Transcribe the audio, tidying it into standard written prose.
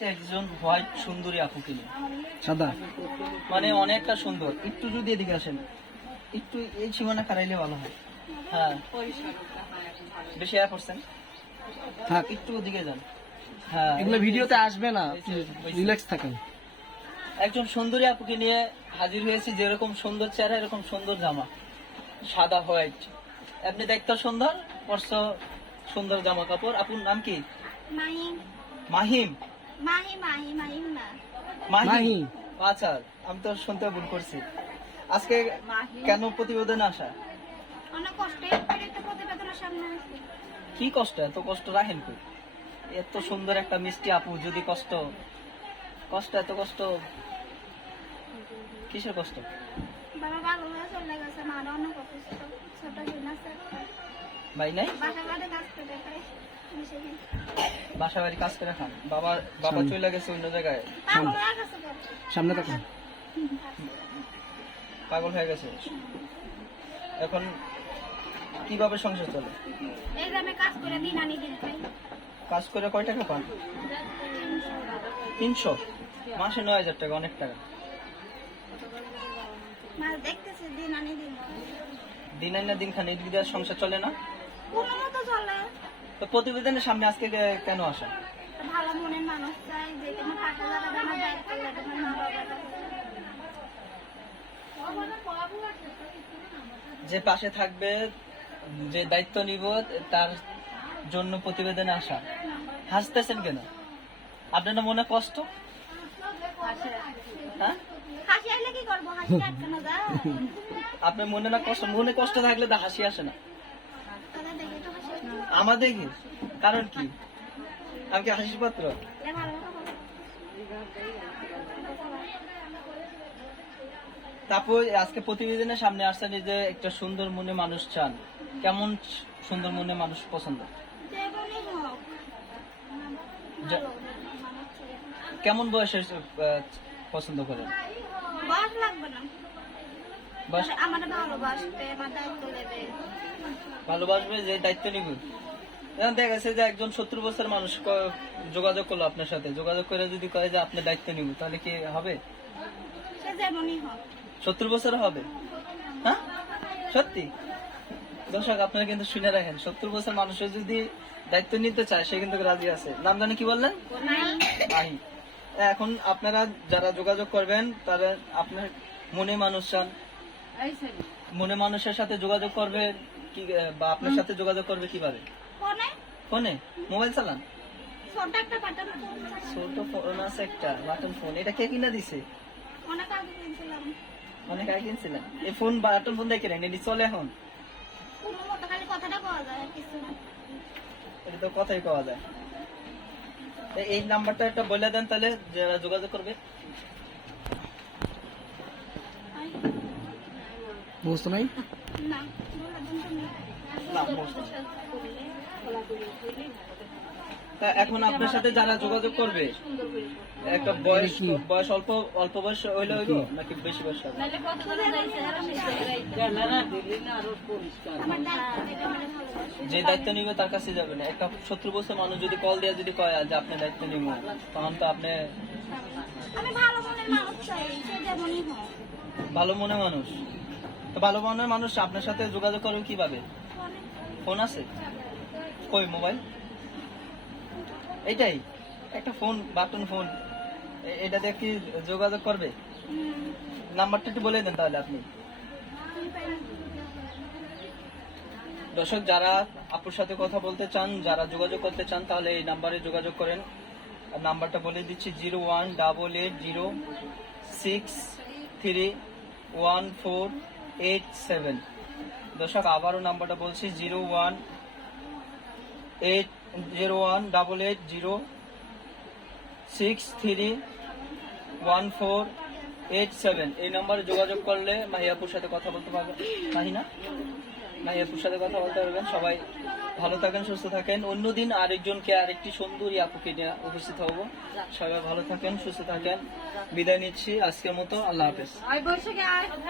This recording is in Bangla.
একজন হোয়াইট সুন্দরী আপুকে নিয়ে সাদা মানে অনেকটা সুন্দর। একটু যদি এদিকে আসেন, একটু এই সীমানা কাটাইলে ভালো হয়। হ্যাঁ, বেশি আয়া করছেন, থাক, একটু ওদিকে যান। হ্যাঁ, এগুলো ভিডিওতে আসবে না, রিল্যাক্স থাকেন। একজন সুন্দরী আপুকে নিয়ে হাজির হয়েছি, যেরকম সুন্দর চেহারা এরকম সুন্দর জামা, সাদা হোয়াইট। আপনি দেখতে সুন্দর, পরশ সুন্দর জামা কাপড়। আপুর নাম কি? মাহিম মাহিম। মাহিম মাহিম মাহিম না মাহিম, আচ্ছা, আমি তো শুনতে ভুল করছি। আজকে কেন প্রতিবেদনে আসা? অনেক কষ্টে করে একটা প্রতিবেদনের সামনে আসছি। কি কষ্ট? এত কষ্ট রাখেন কই? এত সুন্দর একটা মিষ্টি আপু যদি কষ্ট এত কষ্ট কিসের কষ্ট? বাবা পাগল হয়ে চলে গেছে, মারা অনেক অসুস্থ, ছোট বোন আছে একটা। ভাই নাই? বাসা বাড়ি কাজ করে খায়, আমি সেখানে বাসা বাড়ি কাজ করে খান? বাবা চলে গেছে অন্য জায়গায়, পাগল হয়ে গেছে তো। সামনে থাকুন। পাগল হয়ে গেছে। এখন কিভাবে সংসার চলে? এই যে আমি কাজ করে দিন আনি দিন খাই। কাজ করে কয় টাকা পান? 300। মাসে 9,000 টাকা, অনেক টাকা। মাছ দেখতেছি দিন আনি দিন খাই। দিন আইনা দিন খান, এদিকে দিয়ে সংসার চলে না? কোনো মতো চলে। তো প্রতিবেদনের সামনে আজকে কেন আসা? তো ভালো মনের মানুষ চাই, যে কোনো টাকা যাবে না, দায়িত্ব লাগবে না, মা বাবার কাছে। যে পাশে থাকবে, যে দায়িত্ব নিব, তার জন্য প্রতিবেদনে আসা। হাসতেছেন কেন? আপনার না মনে কষ্ট? হ্যাঁ, হাসি আইলে কি করবো? হাসি আটকানো যায়? আপনার মনে না কষ্ট? মনে কষ্ট থাকলে তো হাসি আসে না। তাদের দেখে তো হাসি আসে। আমাদের কি কারণ কি? আমি কি হাসির পাত্র? এ ভালো কথা বলো। তারপর আজকে প্রতিবেদনের সামনে আসছেন, এই যে একটা সুন্দর মনে মানুষ চান। কেমন সুন্দর মনে মানুষ পছন্দ? যেমনই হোক, যে- ভালো মানুষ চাই। কেমন বয়সের পছন্দ করেন? বয়স লাগবে না, বয়স আমার ভালোবাসবে, আমার দায়িত্ব নেবে। ভালোবাসবে, যে দায়িত্ব নিবে। এখন দেখা গেছে যে একজন 70 বছর মানুষ যোগাযোগ করলো আপনার সাথে, যোগাযোগ করে যদি কয় যে আপনি দায়িত্ব নিব, তাহলে কি হবে? সে যেমনই হোক। 70 বছর হবে? হ্যাঁ, সত্যি? দর্শক, আপনারা কিন্তু শুনে রাখেন, 70 বছর মানুষের যদি দায়িত্ব নিতে চায়, সে কিন্তু রাজি আছে। নাম জানি কি বললেন? মাহি। এখন আপনারা যারা যোগাযোগ করবেন, তারা আপনার মনে মানুষ চান, মনে মানুষের সাথে যোগাযোগ করবে কি, বা আপনার সাথে যোগাযোগ করবে কিভাবে? ফোনে ফোনে? মোবাইল চালান? ছোট একটা বাটন ফোন, ছোট ফোন আছে একটা, বাটন ফোন। এটা কে কিনা দিছে? অনেক আগে কিনছিলাম। অনেক আগে কিনছিলেন এই ফোন? বাটন ফোন দেখে নেন, এটি চলে এখন? কোনো মতো খালি কথাটা পাওয়া যায়, আর কিছু না। এটা তো কথাই পাওয়া যায়। এই নাম্বারটা একটা বলে দেন তাহলে, যারা যোগাযোগ করবে। বুঝতো নাই? না, বলার জন্য নেই। না, বুঝতে না। তা এখন আপনার সাথে যারা যোগাযোগ করবে, একটা বয়স বয়স অল্প অল্প বয়স হইলে হইব নাকি বেশি বয়স হবে? আমার দায়িত্ব নেবে, আমার ভালোবাসে। যে দায়িত্ব নিবে তার কাছে যাবে না। একটা 70 বছর মানুষ যদি কল দিয়ে যদি কয় যে আপনি দায়িত্ব নিব, তখন তো আপনি আমি ভালো মনের মানুষ চাই, সে যেমনই হোক। ভালো মনে মানুষ। তো ভালো মনের মানুষ আপনার সাথে যোগাযোগ করবে কিভাবে? ফোনে ফোন আছে? কই মোবাইল? এইটাই একটা ফোন, বাটন ফোন। এটা দিয়ে কি যোগাযোগ করবে? নাম্বারটা একটু বলে দেন তাহলে আপনি। তুমি পাইনি। দর্শক, যারা আপুর সাথে কথা বলতে চান, যারা যোগাযোগ করতে চান, তাহলে এই নাম্বারে যোগাযোগ করেন। আর নাম্বারটা বলে দিচ্ছি, 018806311487। দর্শক, আবারও নাম্বারটা বলছি, 018806311487। এই নাম্বারে যোগাযোগ করলে মাহি আপুর সাথে কথা বলতে পারবেন। মাহি না, মাহি আপুর সাথে কথা বলতে পারবেন। সবাই ভালো থাকেন, সুস্থ থাকেন। অন্যদিন আরেকজনকে, আরেকটি সুন্দরী আপুকে নিয়ে উপস্থিত হব। সবাই ভালো থাকেন, সুস্থ থাকেন। বিদায় নিচ্ছি আজকের মতো। আল্লাহ হাফেজ।